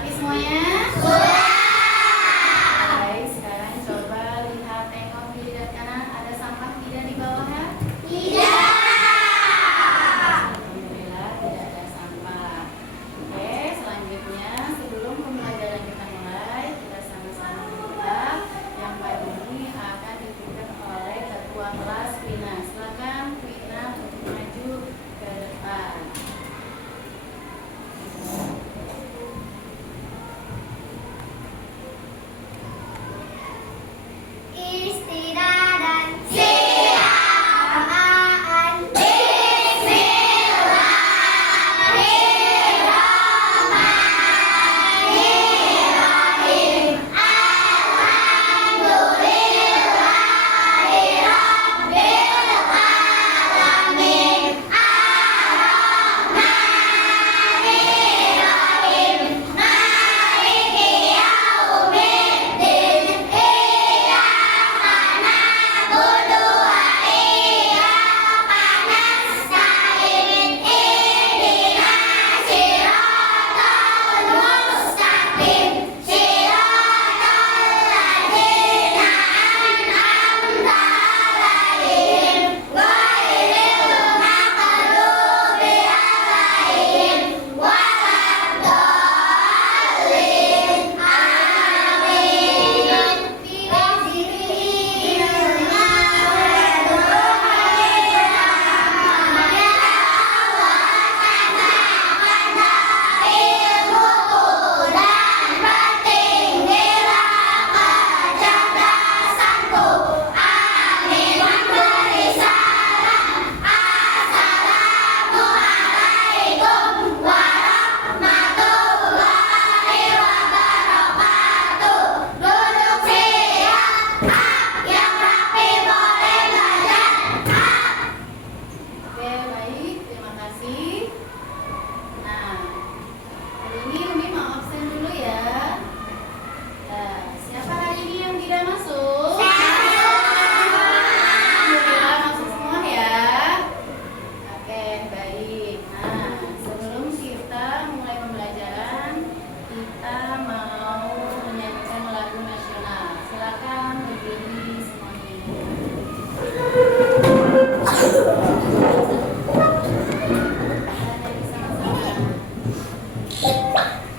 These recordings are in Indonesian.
rapi semuanya? Sudah. Baik, sekarang coba lihat, tengok kiri dan kanan. Ada sampah tidak di bawahnya? Tidak. Alhamdulillah tidak ada sampah. Oke, selanjutnya sebelum pembelajaran kita mulai, kita sama-sama berdoa yang pagi ini akan dipimpin oleh Ketua Kelas Wina. Silakan Wina untuk maju ke depan.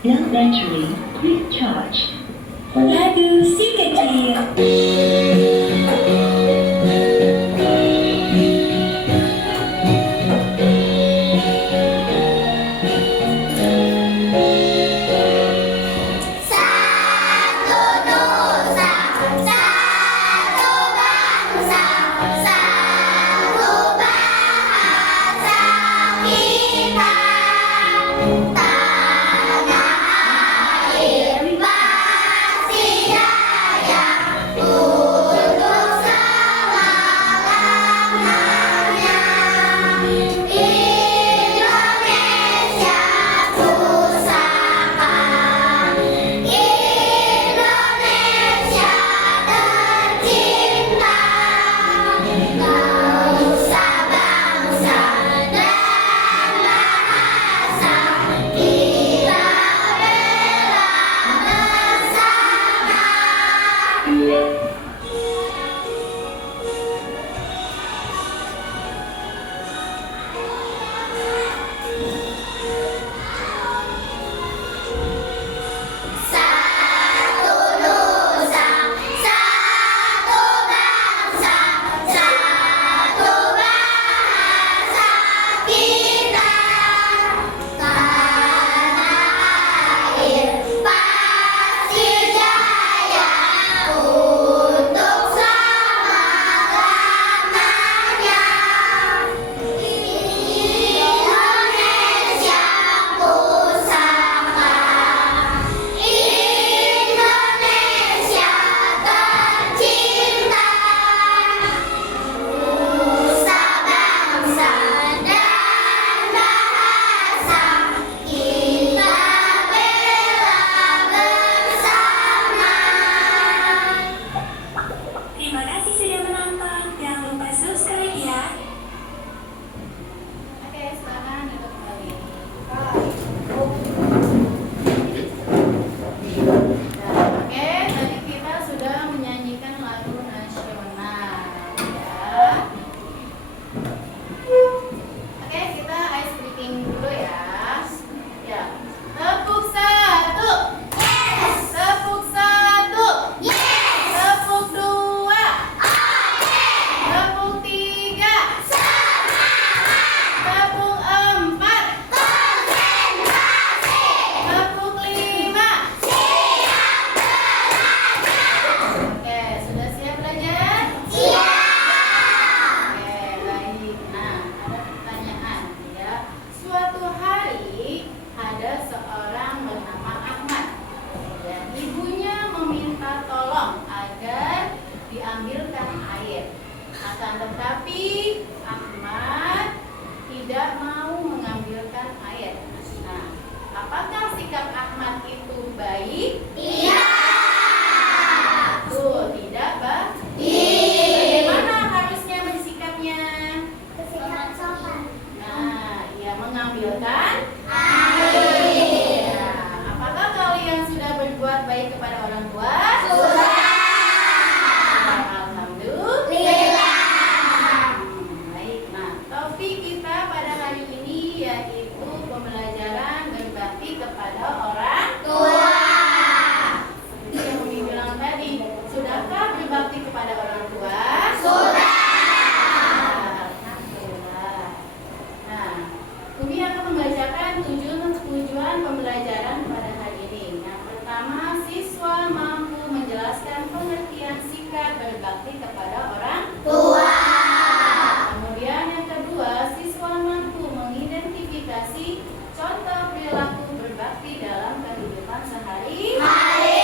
Young battery, quick charge. Lagu si kecil. Oh sudah berbuat baik kepada orang tua? Sudah. Alhamdulillah. Baik. Nah, topik kita pada hari ini yaitu pembelajaran berbakti kepada orang tua. Seperti yang Umi bilang tadi, sudahkah berbakti kepada orang tua? Sudah. Alhamdulillah. Nah, Umi akan membacakan tujuan pembelajaran pada hari ini. Yang pertama, siswa mampu menjelaskan pengertian sikap berbakti kepada orang tua. Kemudian yang kedua, siswa mampu mengidentifikasi contoh perilaku berbakti dalam kehidupan sehari-hari.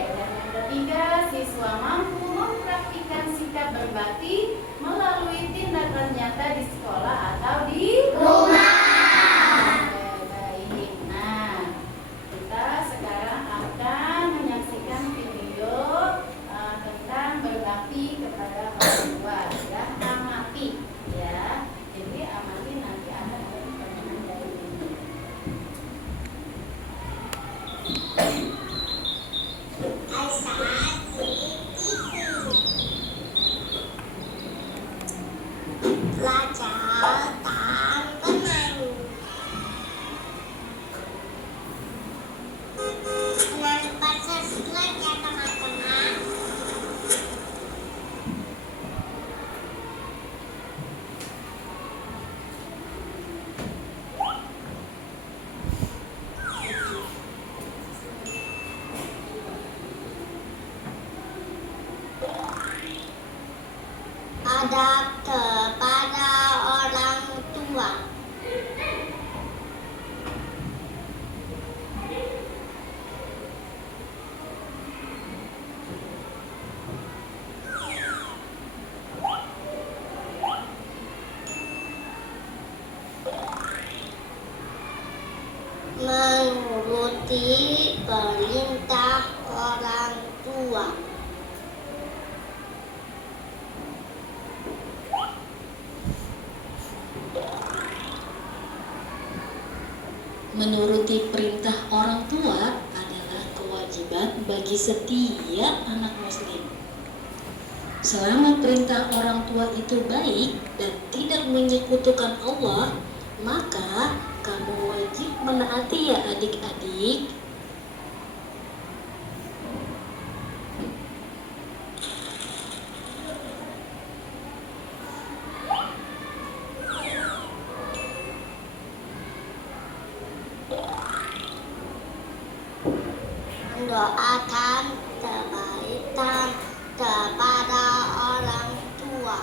Dan yang ketiga, siswa mampu mempraktikkan sikap berbakti melalui tindakan nyata di sekolah atau di rumah. Baik. Nah, kita sekarang akan menyaksikan video tentang berbakti kepada orang tua. Ya, amati. Ya, jadi amati nanti akan ada pertanyaan dari ini. Belajar dan berenang. Jangan lupa subscribe ya teman-teman. Adab kepada orang tua. Menuruti perintah orang tua. Menuruti perintah orang tua adalah kewajiban bagi setiap anak muslim. Selama perintah orang tua itu baik dan tidak menyekutukan Allah, maka kamu wajib menaati ya adik-adik. Mendoakan kebaikan kepada orang tua.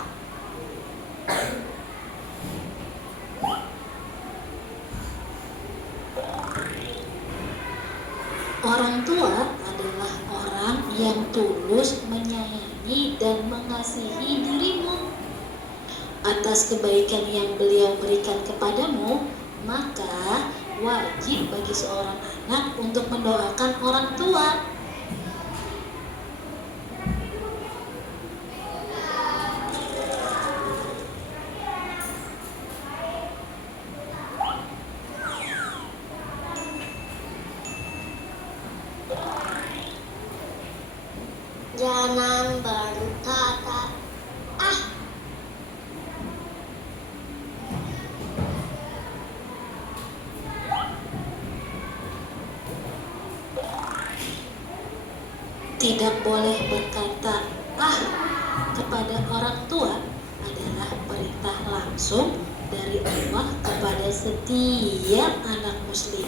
Orang tua adalah orang yang tulus menyayangi dan mengasihi dirimu. Atas kebaikan yang beliau berikan kepadamu, maka wajib bagi seorang anak untuk mendoakan orang tua. Jangan berkata, "Ah, Tidak boleh berkata "ah" kepada orang tua adalah perintah langsung dari Allah kepada setiap anak muslim.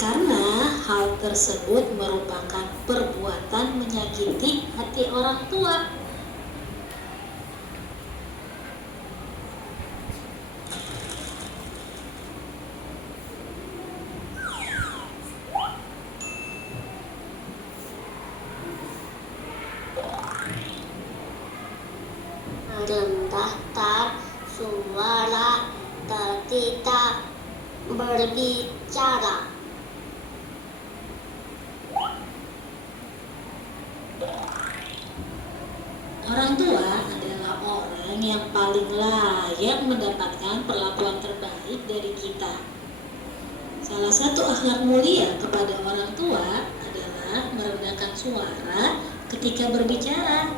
Karena hal tersebut merupakan perbuatan menyakiti hati orang tua. rendahkan suara ketika berbicara. Orang tua adalah orang yang paling layak mendapatkan perlakuan terbaik dari kita. Salah satu akhlak mulia kepada orang tua adalah merendahkan suara ketika berbicara.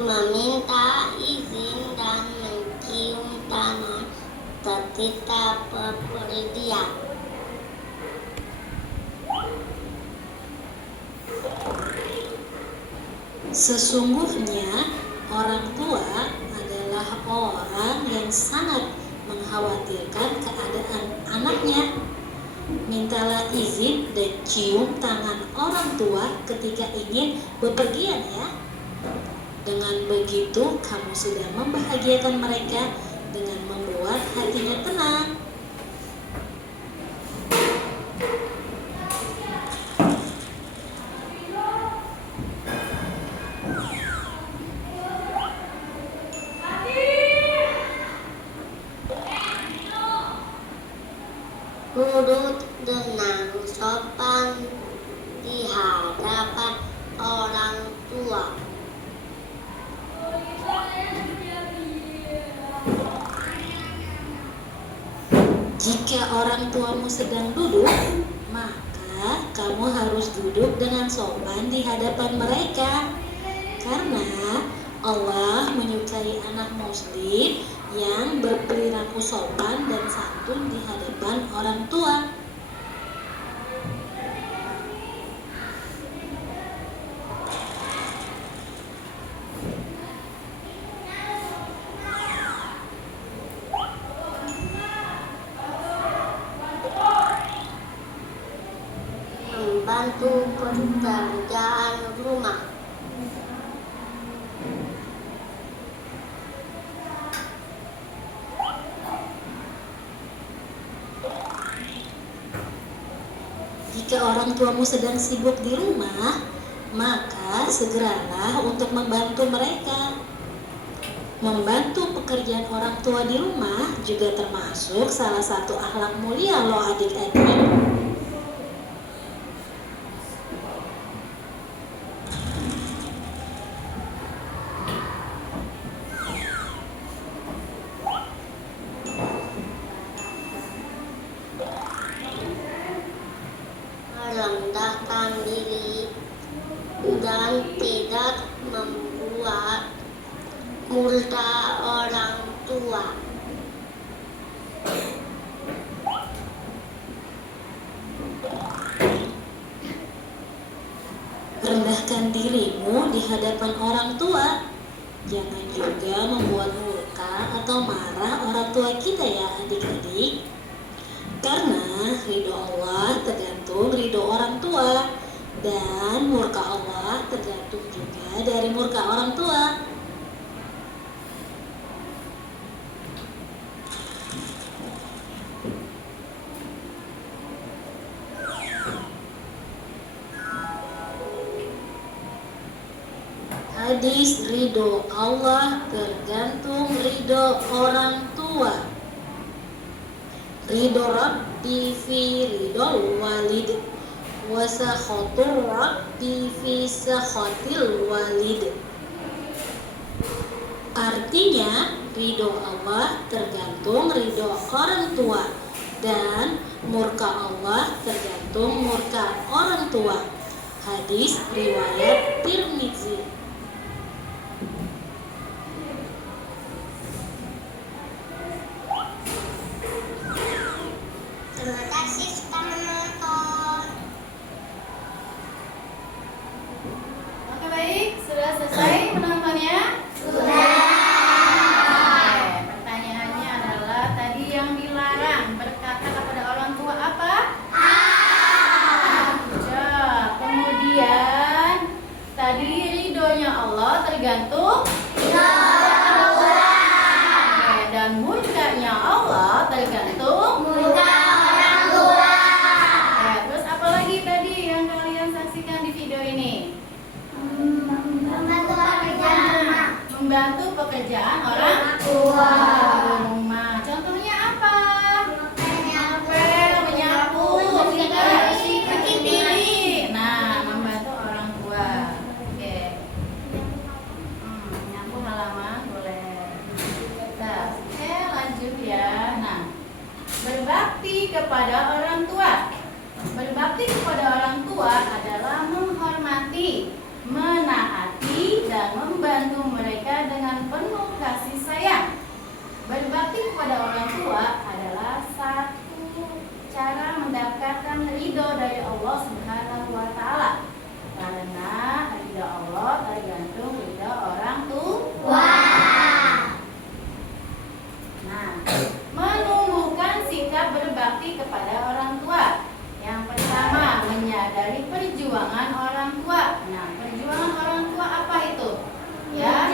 Meminta izin dan mencium tangan ketika bepergian. Sesungguhnya orang tua adalah orang yang sangat mengkhawatirkan keadaan anaknya. Mintalah izin dan cium tangan orang tua ketika ingin bepergian ya. Dengan begitu kamu sudah membahagiakan mereka dengan membuat hatinya tenang. Duduk dengan sopan di hadapan orang tua. Jika orang tuamu sedang duduk, maka kamu harus duduk dengan sopan di hadapan mereka. Karena Allah menyukai anak muslim yang berperilaku sopan dan santun di hadapan orang tua. Membantu pekerjaan rumah. Jika orang tuamu sedang sibuk di rumah, maka segeralah untuk membantu mereka. Membantu pekerjaan orang tua di rumah juga termasuk salah satu akhlak mulia loh adik-adik. Merendahkan diri dan tidak membuat murka orang tua. Rendahkan dirimu di hadapan orang tua. Jangan juga membuat murka atau marah orang tua kita ya adik-adik. Karena ridho Allah tergantung ridho orang tua, dan murka Allah tergantung juga dari murka orang tua. Hadis ridho Allah tergantung ridho orang tua. Ridho Rabbi fi ridho walid, wa sakhatur Rabbi fi sakhatil walid. Artinya ridho Allah tergantung ridho orang tua, dan murka Allah tergantung murka orang tua. Hadis riwayat Tirmizi. Terima kasih sudah menonton. Oke baik, sudah selesai menontonnya? Sudah. Pertanyaannya adalah tadi yang dilarang berkata kepada orang tua apa? Ya. Kemudian tadi ridhonya Allah tergantung dan murkanya Allah tergantung Murka orang tua. kepada orang tua. Berbakti kepada orang tua adalah menghormati, menaati, dan membantu mereka dengan penuh kasih sayang. Berbakti kepada orang tua adalah satu cara mendapatkan ridho dari Allah Subhanahu wa Ta'ala. Karena ridho Allah tergantung ridho orang tua. Nah, menumbuhkan sikap berbakti kepada orang tua. Yang pertama, menyadari perjuangan orang tua. Nah, perjuangan orang tua apa itu? Ya,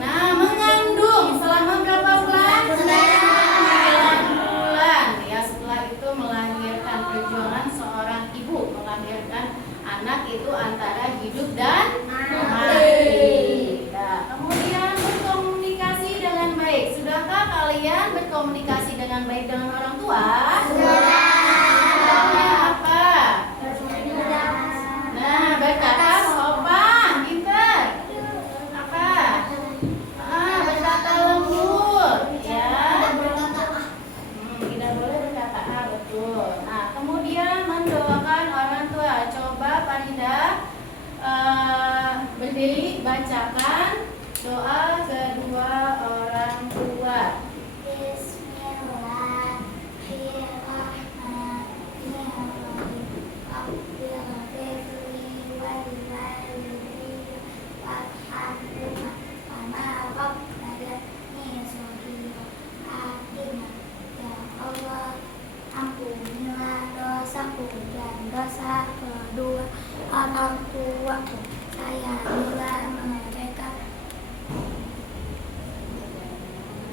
nah, mengandung selama berapa bulan? 9 bulan. Ya, setelah itu melahirkan. Perjuangan seorang ibu melahirkan anak itu antara hidup dan mati. Nah, kemudian berkomunikasi dengan baik. Sudahkah kalian berkomunikasi dengan baik dengan orang tua? Contohnya apa? Nah, berkata sopan, pintar. Apa? Berkata lembut, ya. Tidak boleh berkata betul. Nah, kemudian mendoakan orang tua. Coba Farida berdiri, bacakan doa kedua orang tua. Ampunilah dosaku dan dosa kedua orang tuaku. Sayangilah mereka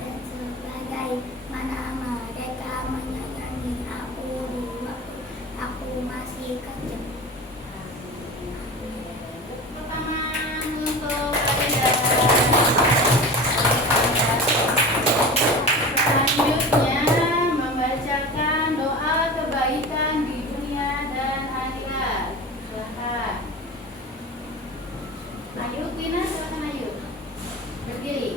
dan sebagaimana mereka menyayangi aku di waktu aku masih kecil. Pertama untuk Farida. Selanjutnya membacakan doa kebaikan di dunia dan akhirat. Silakan. Ayu, Tina, silakan Ayu. Berdiri.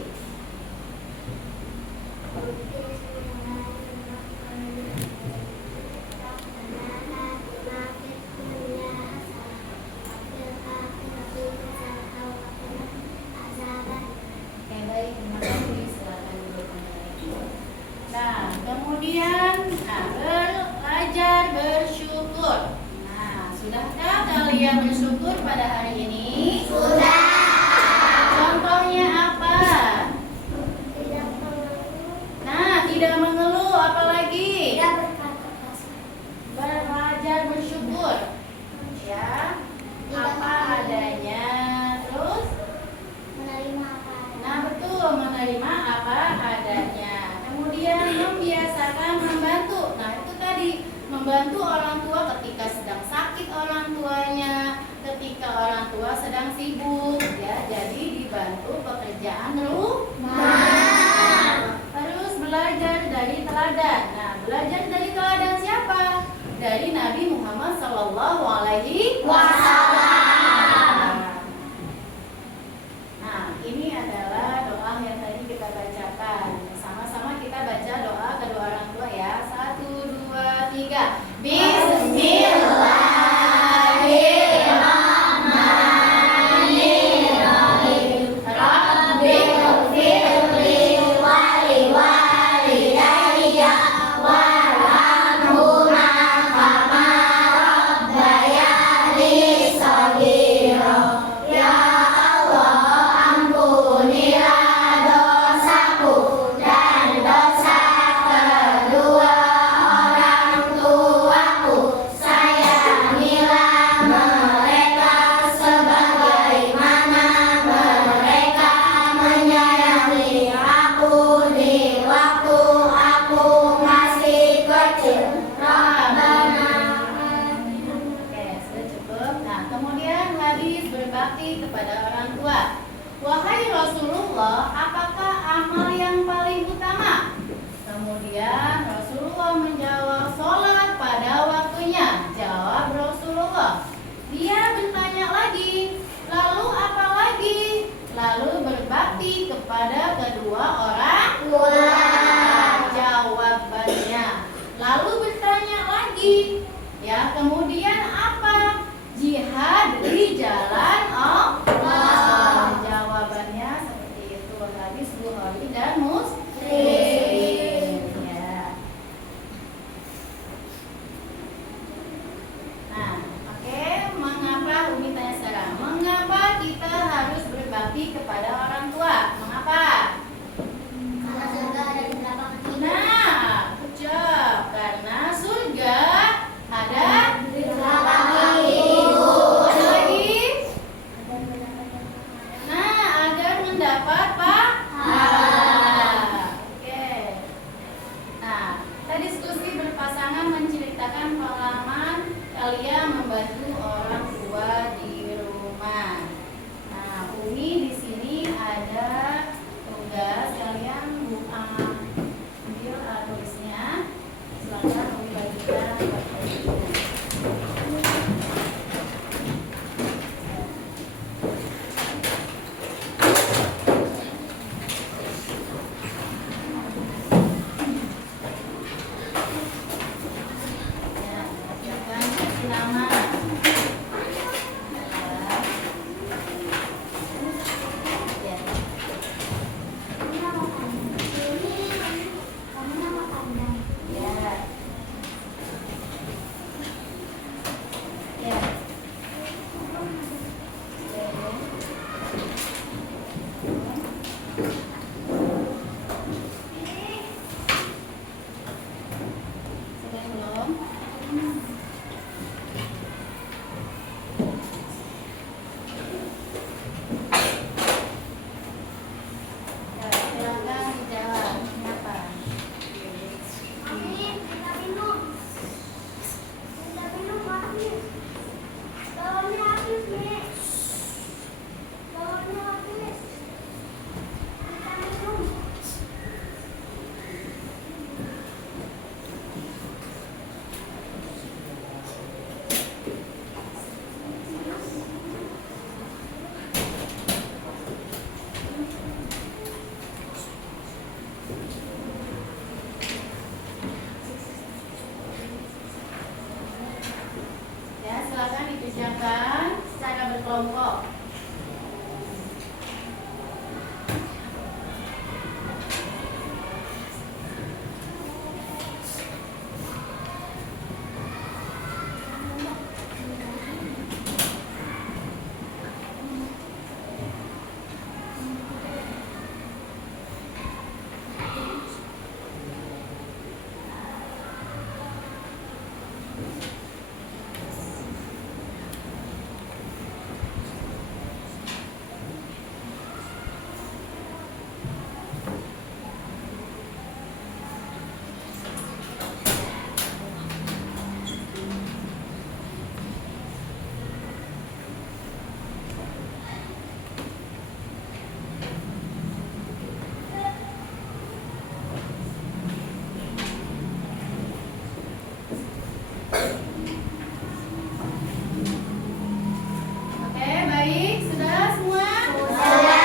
Oke, baik, terima kasih. Silakan duduk kembali. Nah, kemudian belajar bersyukur. Nah, sudahkah kalian bersyukur pada hari ini? Sudah. Contohnya apa? Nah, tidak mengeluh, apalagi? Belajar bersyukur. Ya, apa adanya. Terus? Nah, betul, menerima apa adanya. Kemudian membiasakan membantu. Nah, itu tadi, membantu orang tua ketika sedang sakit orang tuanya, ketika orang tua sedang sibuk, ya. Jadi dibantu pekerjaan rumah. Terus belajar dari teladan. Nah, belajar dari teladan siapa? Dari Nabi Muhammad SAW. Nah, ini adalah doa yang tadi kita bacakan. Sama-sama kita baca doa kedua orang tua ya. 1, 2, 3. Bismillahirrahmanirrahim. Rabbighfirli wa liwalidayya warhamhuma kama rabbayani shaghira. Ya Allah, ampunilah dosaku dan dosa kedua orang tua. Lalu bertanya lagi, ya kemudian apa? Jihad di jalan Allah. Jawabannya seperti itu. Hadis Bukhari dan Muslim. Ya. Nah, oke. Mengapa Umi tanya sekarang? Mengapa kita harus berbakti kepada orang tua? Mengapa? Karena surga ada di belakang kita. Nah, good job. Karena surga ada Di belakang ibu. Ada lagi? Ada mendapatkan Nah, agar mendapat pahala. Oke. Nah, kita diskusi berpasangan menceritakan pengalaman kalian membantu orang tua di rumah. Nah, Umi di sini ada tugas kalian ambil tulisnya. Silakan Umi bagikan kepada Ibu. Ya, silakan kasih nama. Ya. Kamu nama kandang. Kamu nama kandang. Ya. Ya. Sudah belum? Ya, silakan dijawab. Kenapa? Amin, kita minum. Kita minum habis. Bawahnya habis, Nek. Bawahnya habis. Kita minum. Ya, silakan dikerjakan secara berkelompok. Oke, baik. Sudah semua? Sudah.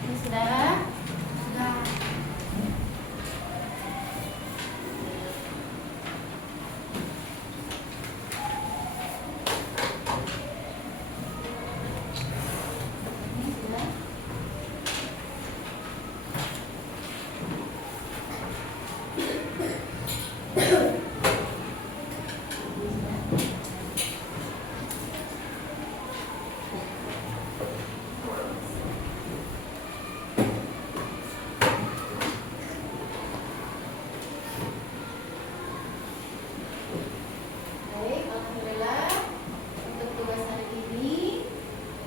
Ini sudah? Sudah. Ini sudah. Baik, alhamdulillah untuk tugas hari ini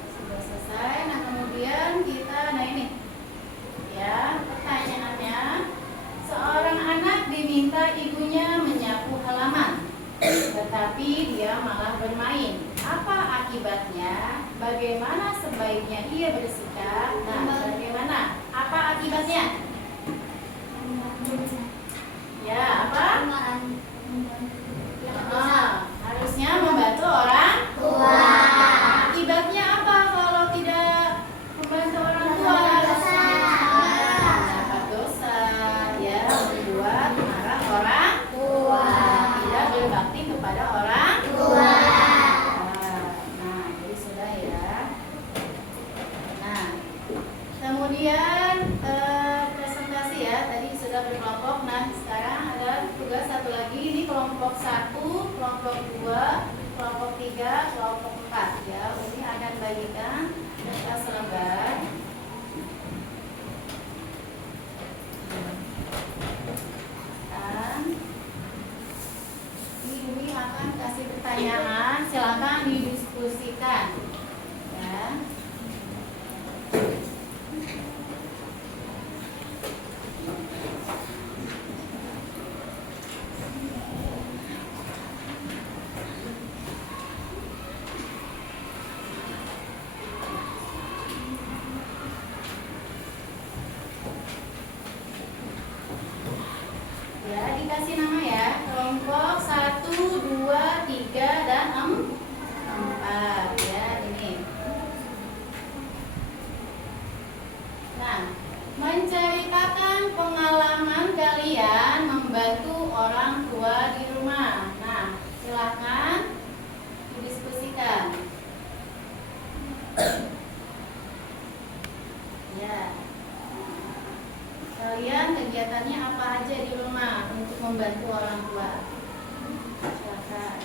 sudah selesai. Nah, kemudian kita, nah ini ya pertanyaannya, seorang anak diminta ibunya menyapu halaman, tetapi dia malah bermain. Apa akibatnya? Bagaimana sebaiknya ia bersikap? Nah, bagaimana? Apa akibatnya? dikasih nama ya. Kelompok 1, 2, 3, dan 4 ya ini. Nah, menceritakan pengalaman kalian membantu orang tua di rumah. Nah, silakan didiskusikan. Ya. Kalian kegiatannya apa aja di rumah untuk membantu orang tua? Silakan.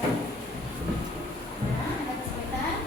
Nah, ada kesulitan?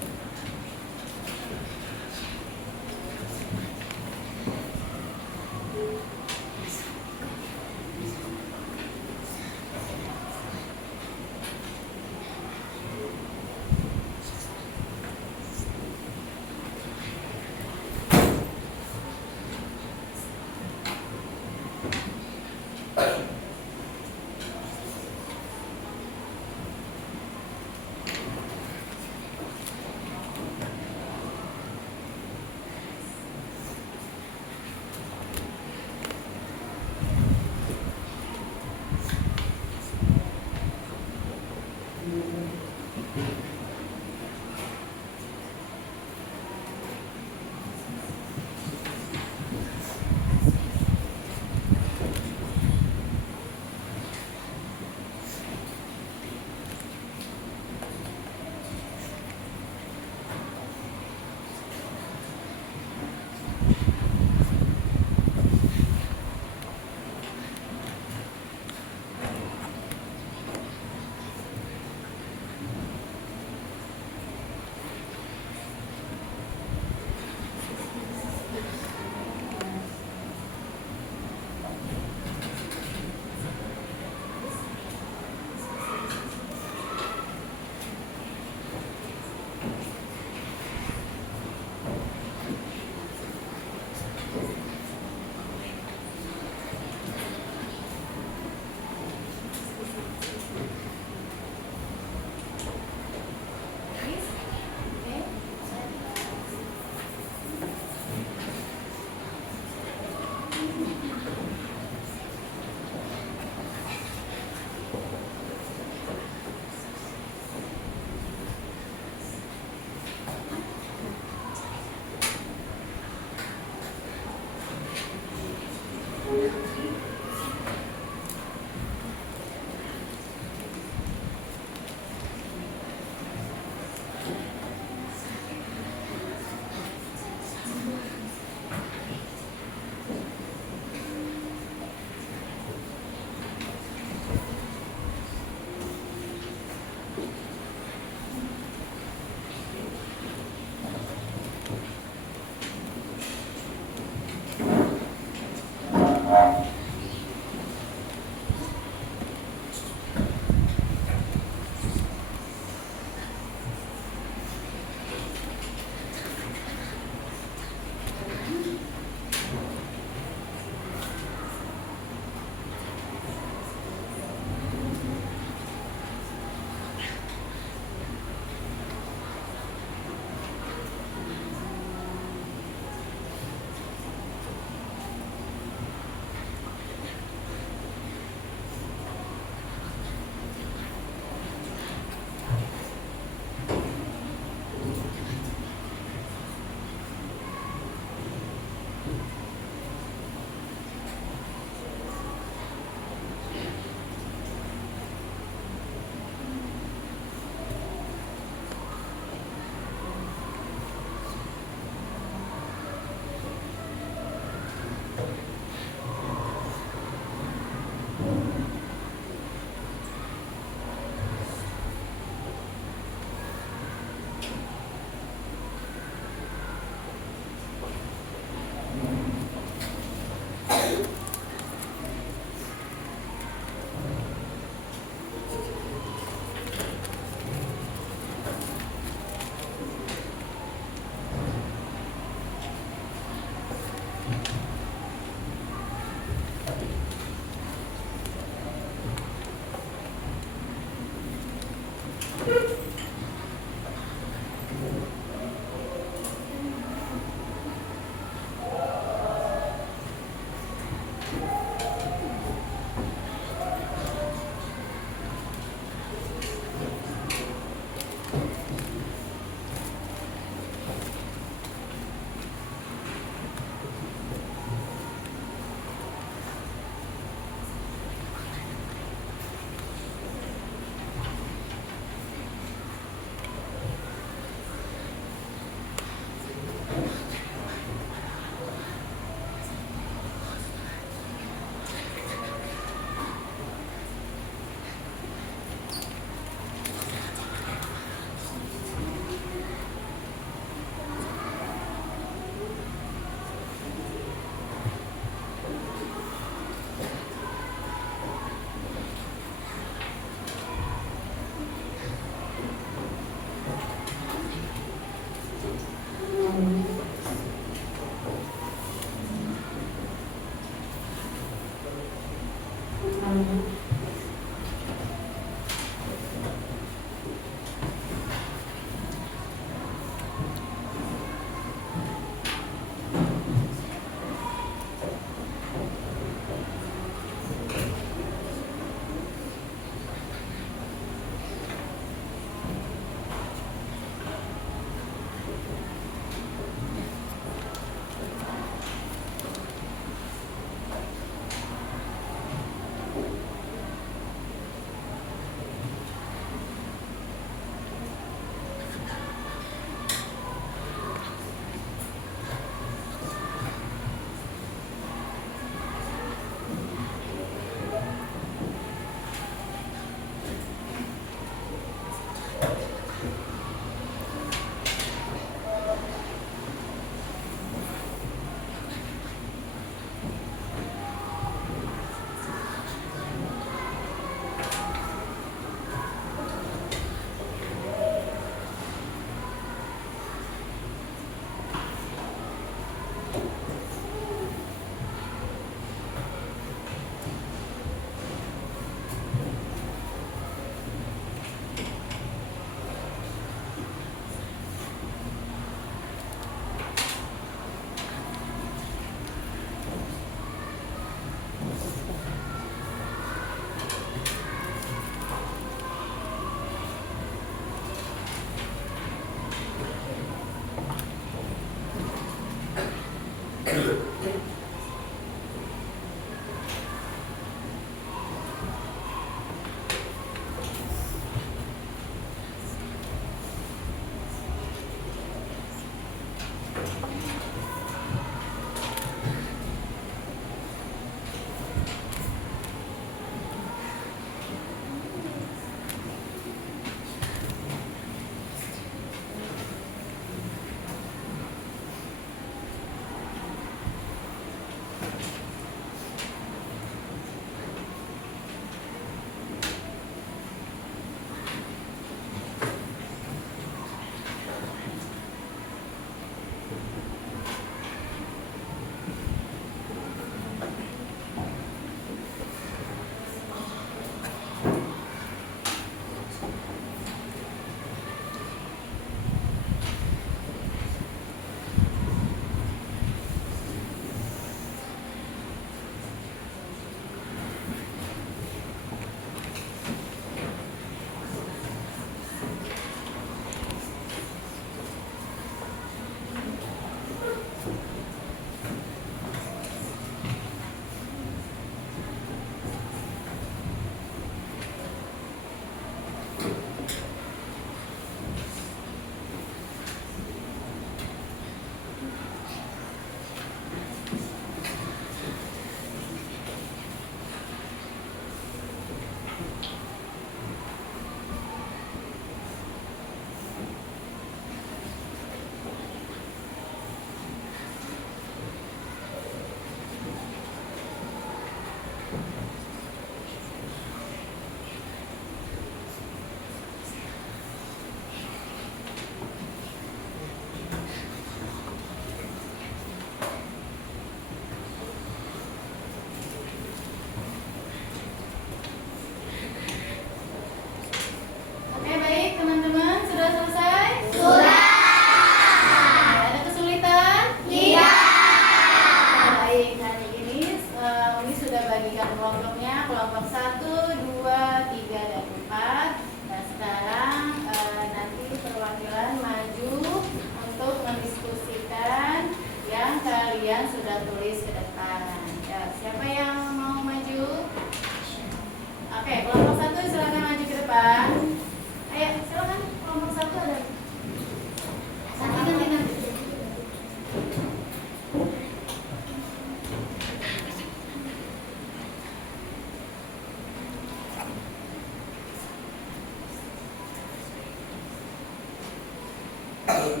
Oke,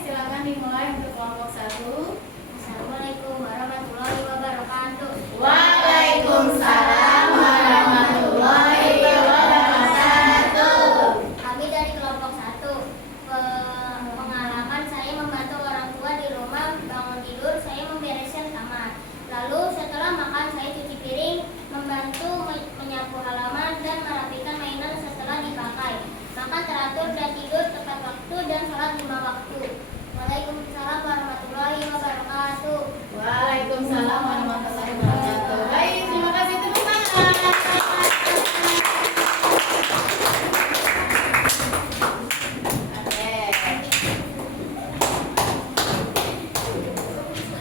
silakan dimulai untuk kelompok 1. Assalamualaikum warahmatullahi wabarakatuh. Waalaikumsalam warahmatullahi wabarakatuh. Kami dari kelompok 1. Pengalaman saya membantu orang tua di rumah, bangun tidur, saya membereskan kamar. Lalu setelah makan saya cuci piring, membantu menyapu halaman dan merapikan mainan setelah dipakai. Makan teratur dan tidur tepat waktu dan sholat 5 waktu. Waalaikumsalam warahmatullahi wabarakatuh. Waalaikumsalam warahmatullahi wabarakatuh. Baik, terima kasih, tepuk tangan. Oke.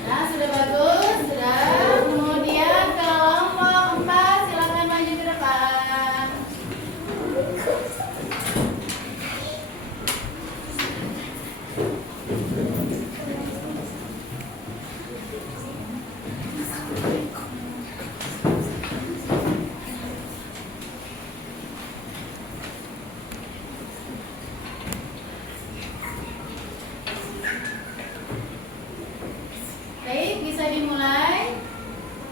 Nah, sudah bagus, sudah. Kemudian kelompok 4 silakan maju ke depan. Baik, bisa dimulai.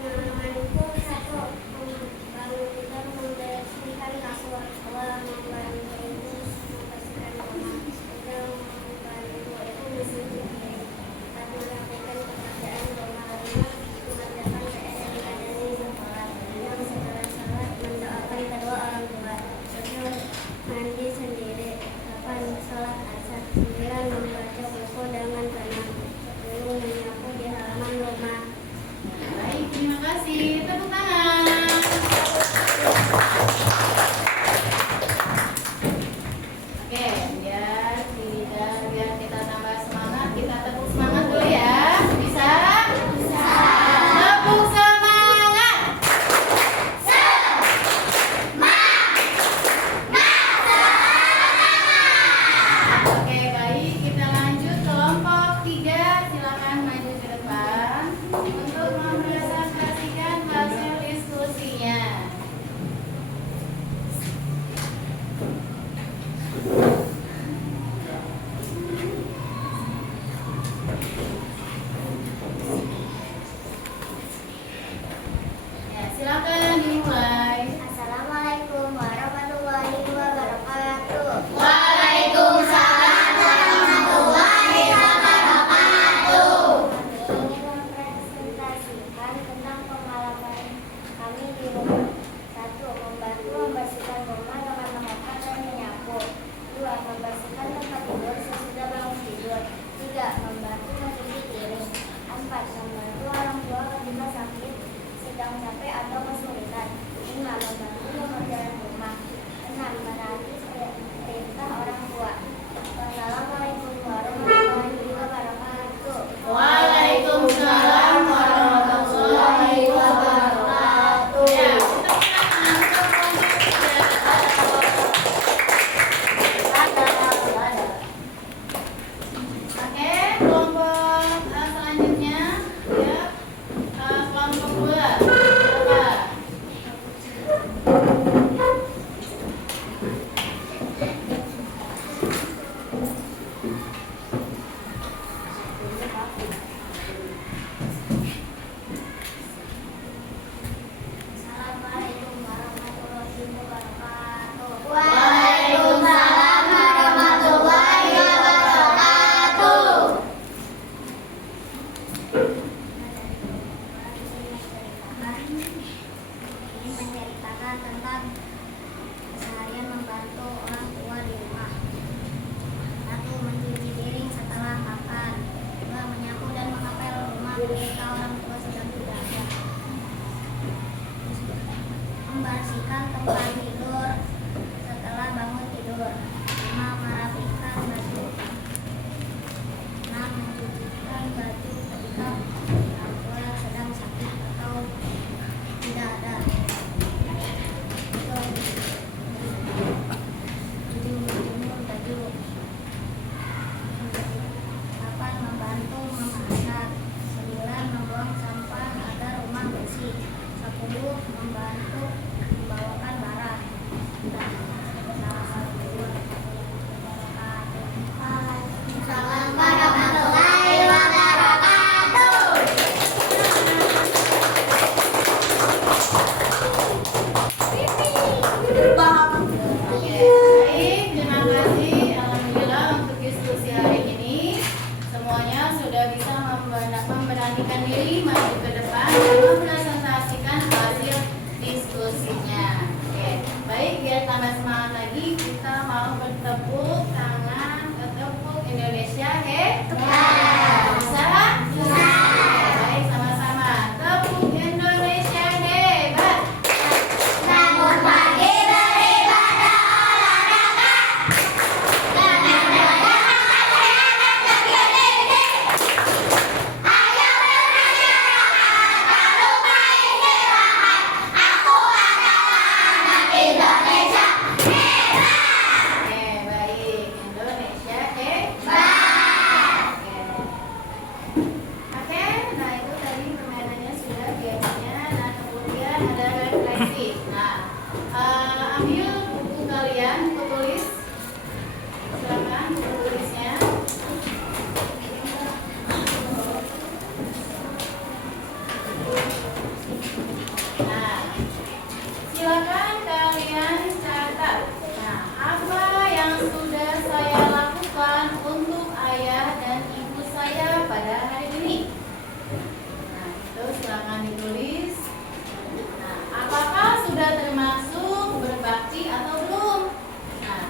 Pengalamanku 1. Bangun tidur membersihkan kasur. Awal membantu ibu membersihkan rumah. Sedang membantu ibu mesin cuci. Saat melakukan pekerjaan rumah mengerjakan PR yang dikadani sekolah. Yang setelah salat mendoakan kedua orang tua. 7. Mandi sendiri. 8. Sholat asar. 9. Membaca buku dengan tenang. 10. Menyapu di halaman rumah. Baik, terima kasih. Tepuk tangan. Oke, biar kita tambah semangat, kita tepuk semangat dulu ya. Bisa? Bisa. Tepuk semangat. Oke, baik. Kita lanjut kelompok 3. Silakan maju ke depan untuk mempresentasikan hasil diskusinya. Ya, silakan dimulai. Assalamualaikum warahmatullahi wabarakatuh. Waalaikumsalam warahmatullahi wabarakatuh. Kami ingin mempresentasikan tentang pengalaman kami di rumah. 1. Membantu membersihkan rumah dengan memakan dan menyapu. 2. Membersihkan tempat tidur sesudah bangun tidur. 3. Membantu mencuci piring. 4. Membantu orang tua ketika sakit, sedang capek atau kesulitan. 5. Membantu mengerjakan rumah. 6. Menaati perintah orang tua. Wassalamualaikum warahmatullahi wabarakatuh. Waalaikumsalam warahmatullahi wabarakatuh. Ya, tepuk tangan untuk kelompok 3. Oke, kelompok selanjutnya ya, kelompok 2. Silakan. Assalamualaikum warahmatullahi wabarakatuh. Waalaikumsalam warahmatullahi wabarakatuh. Ini menceritakan tentang keseharian membantu orang tua di rumah. 1. Mencuci piring setelah makan. 2. Menyapu dan mengepel rumah ketika orang tua sedang tidak ada. Membersihkan tempat tidur setelah bangun tidur. 5. Merapikan baju. 6. Mencucikan baju ketika orang tua sedang sakit atau tidak ada. 7. Menjemur baju. 8. Membantu memasak. 9. Membuang sampah agar rumah bersih. 10. Membantu membawakan barang. tambah semangat lagi, kita mau bertepuk tangan, bertepuk Indonesia hebat. Bisa? Bisa. Baik, sama-sama. Tepuk Indonesia hebat. Namun pagi beribadah olahraga dengan banyak kesehatan tergelincir. Ayo bermasyarakat, tak lupa istirahat. Aku adalah anak Indonesia hebat. Baik. Indonesia hebat. Oke, nah itu tadi permainannya sudah gamesnya. Nah kemudian ada refleksi. Nah, ambil buku kalian, buku tulis. Silakan buku tulisnya. Nah, silakan kalian catat. Nah, apa yang sudah saya lakukan untuk ayah dan ibu saya pada hari ini? Nah, itu silakan ditulis. Nah, apakah sudah termasuk berbakti atau belum? Nah,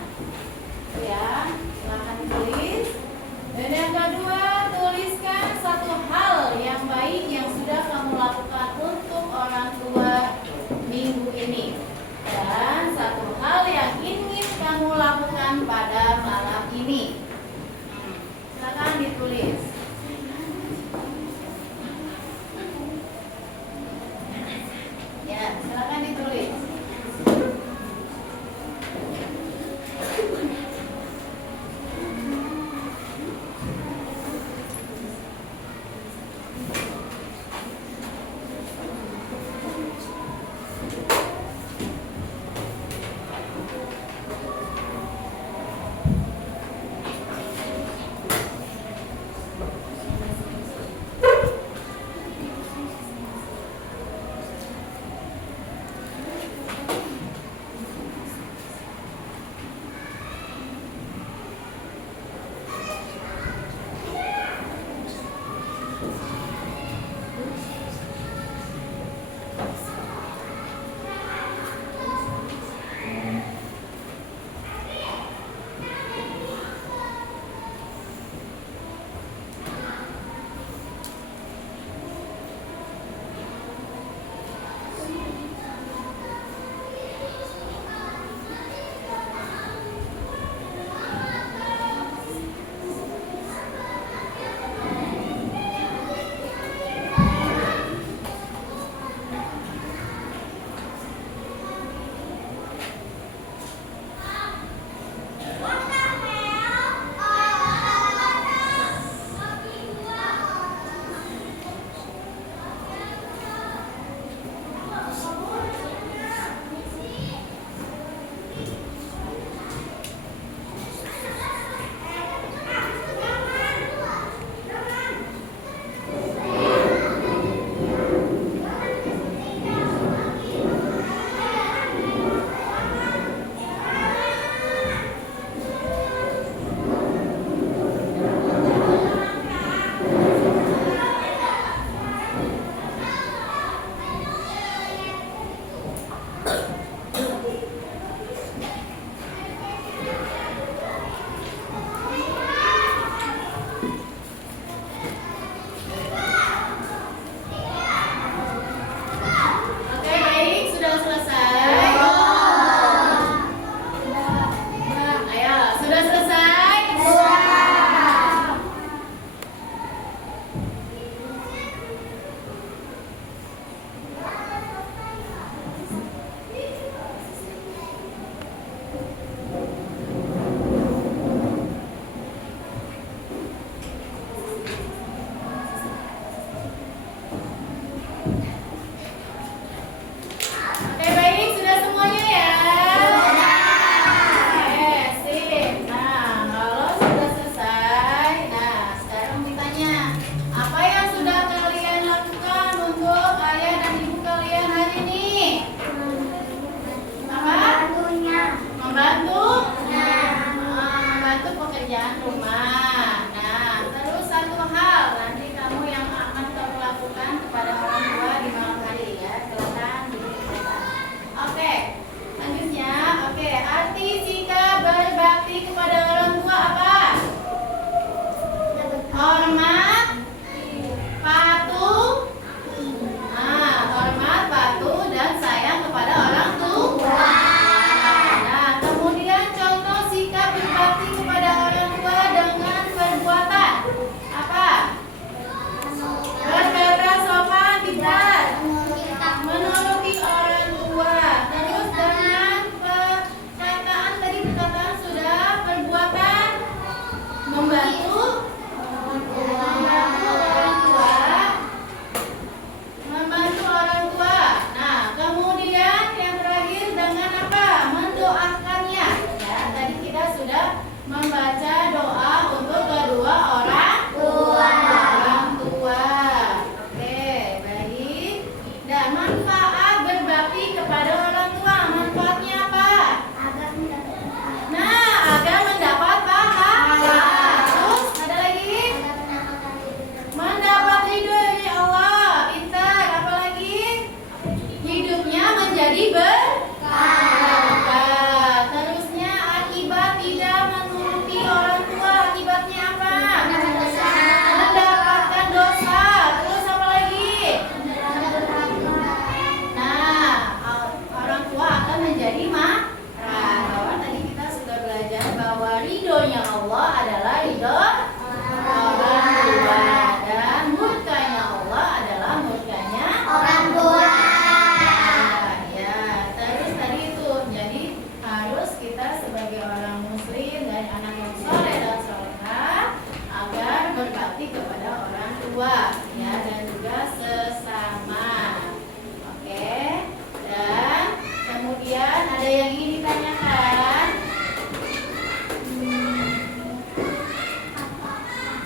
yang ingin ditanyakan?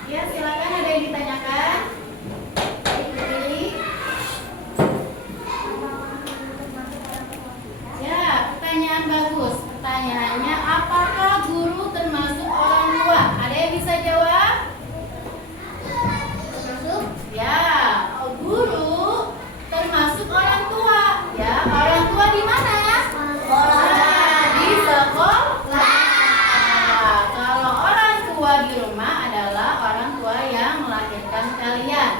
Ya, silakan, ada yang ditanyakan? Ibu Lili. Ya, pertanyaan bagus. Pertanyaannya, apakah guru termasuk orang tua? Ada yang bisa jawab? Termasuk? Ya, guru termasuk orang tua. Ya, orang tua di mana? Di sekolah. Kalau orang tua di rumah adalah orang tua yang melahirkan kalian.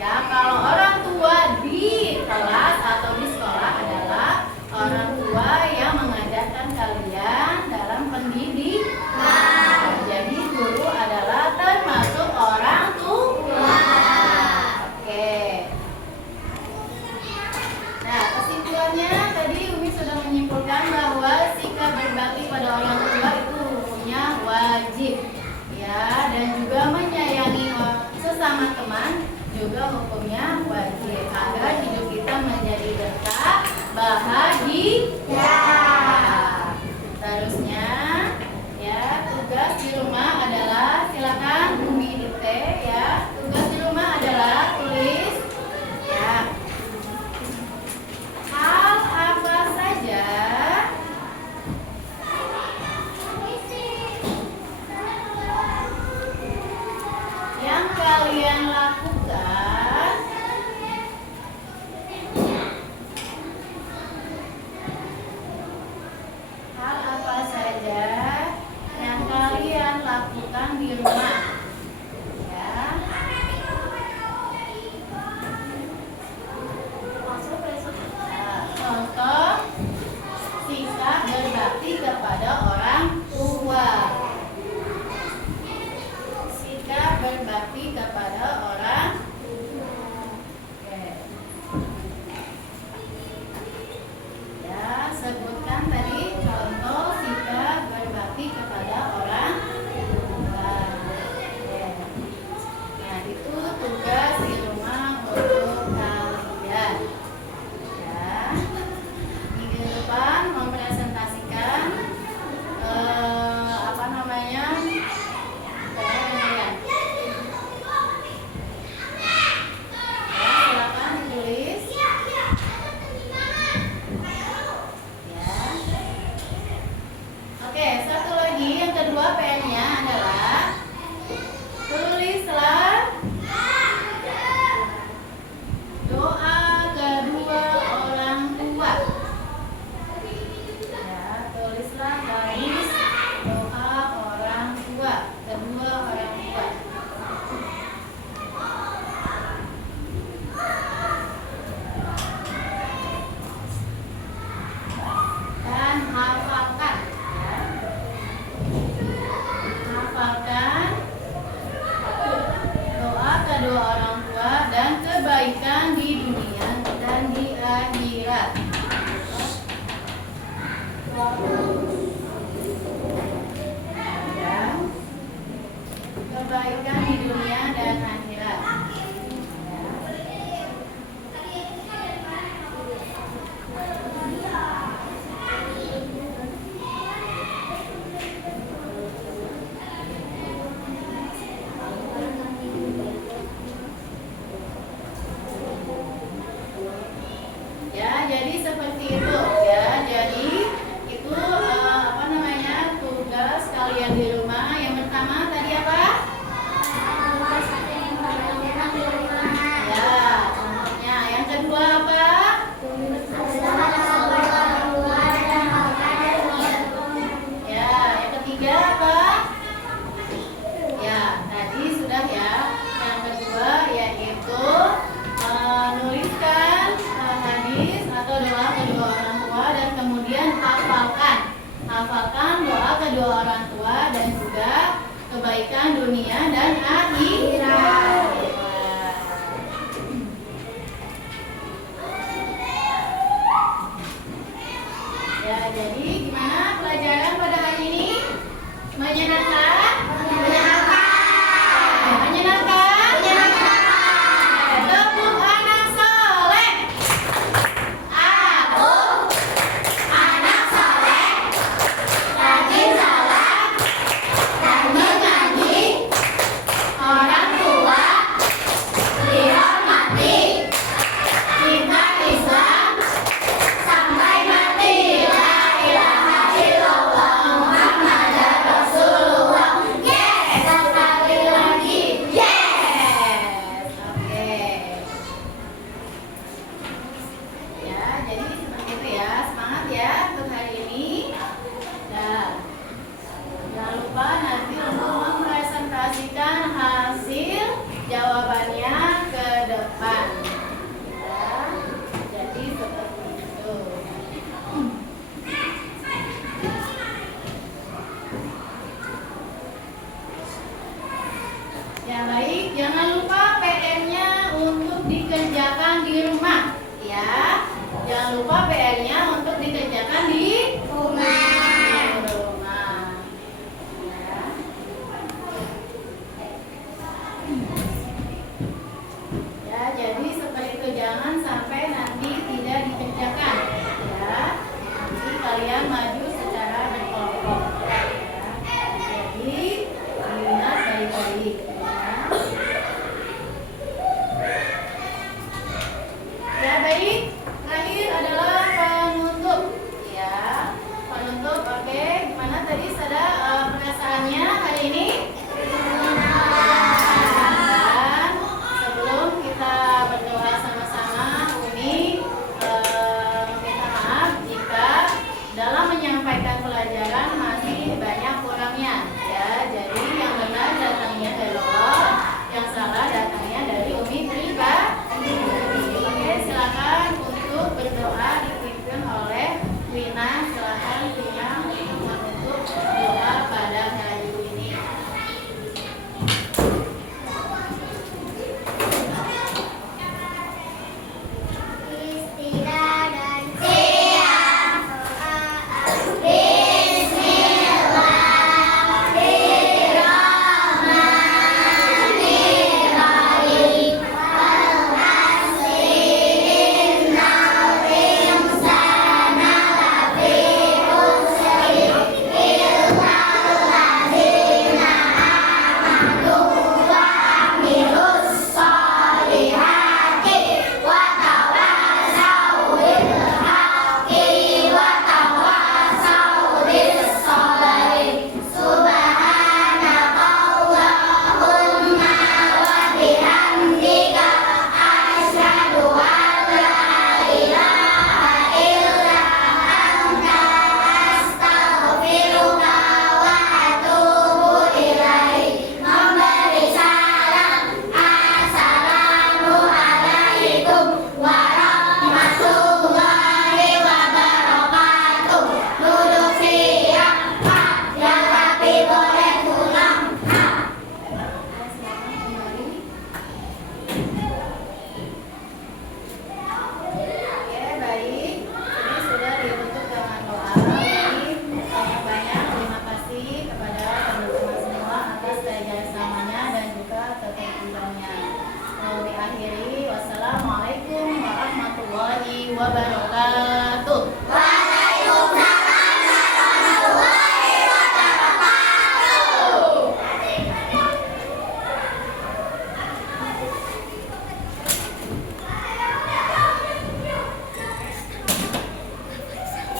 Ya, kalau orang tua di kelas atau di sekolah adalah orang tua yang mengajarkan kalian dalam pendidikan. Jadi guru adalah termasuk orang tua. Oke. Nah, kesimpulannya tadi Umi sudah menyimpulkan bahwa sikap berbakti pada orang tua itu hukumnya wajib. Ya, dan juga menyayangi sesama teman juga hukumnya wajib agar hidup kita menjadi berkah, bahagia. Terusnya, ya, tugas di rumah adalah, silakan Umi Dite, ya. Tugas di rumah adalah tulis, ya, hal apa saja yang kalian lakukan hal apa saja yang kalian lakukan di rumah, ya. Nah, contoh sikap berbakti kepada orang tua. Sikap berbakti kepada orang. Oke. Ya, sebutkan tadi contoh sikap berbakti kepada orang tua. Oke. Nah, itu tugas di rumah untuk kalian. Ya. Minggu depan mempresentasikan apa namanya? Ya, silakan ditulis. Ya. Oke, satu lagi, yang kedua PR-nya adalah tulislah doa kedua orang tua. Ya, tulislah garis doa orang tua, kedua orang tua. Dan hafalkan, ya. Hafalkan doa kedua orang tua dan kebaikan di dunia dan di akhirat. Ya. Kebaikan di dunia dan akhirat. Ya. Ya, jadi seperti itu, ya. Jadi itu apa namanya, tugas kalian di rumah. Yang pertama tadi apa? Ya, contohnya. Yang kedua apa? Ya, yang ketiga apa? Ya, tadi sudah, ya. Yang kedua yaitu nuliskan hadis atau doa kedua orang tua dan kemudian hafalkan doa kedua orang tua dan juga kebaikan dunia dan akhirat. Ya, jadi gimana pelajaran pada hari ini? Menyenangkan? Menyenangkan? Tepuk anak soleh. Aku anak soleh. tadi ada perkasaannya hari ini? Dan sebelum kita berdoa sama-sama, Umi meminta maaf jika dalam menyampaikan pelajaran masih banyak kurangnya ya. Jadi yang benar datangnya dari Allah, yang salah datangnya dari Umi pribadi. Oke, silakan untuk berdoa dipimpin oleh Wina. Silakan Wina untuk doa pada hari ini. Istilah dan siang Bismillahirrahmanirrahim. Oke, baik. Ini sudah ditutup dengan doa. Ini banyak-banyak terima kasih kepada teman-teman semua atas kerjasamanya dan juga ketertibannya. Lalu diakhiri, wassalamualaikum warahmatullahi wabarakatuh.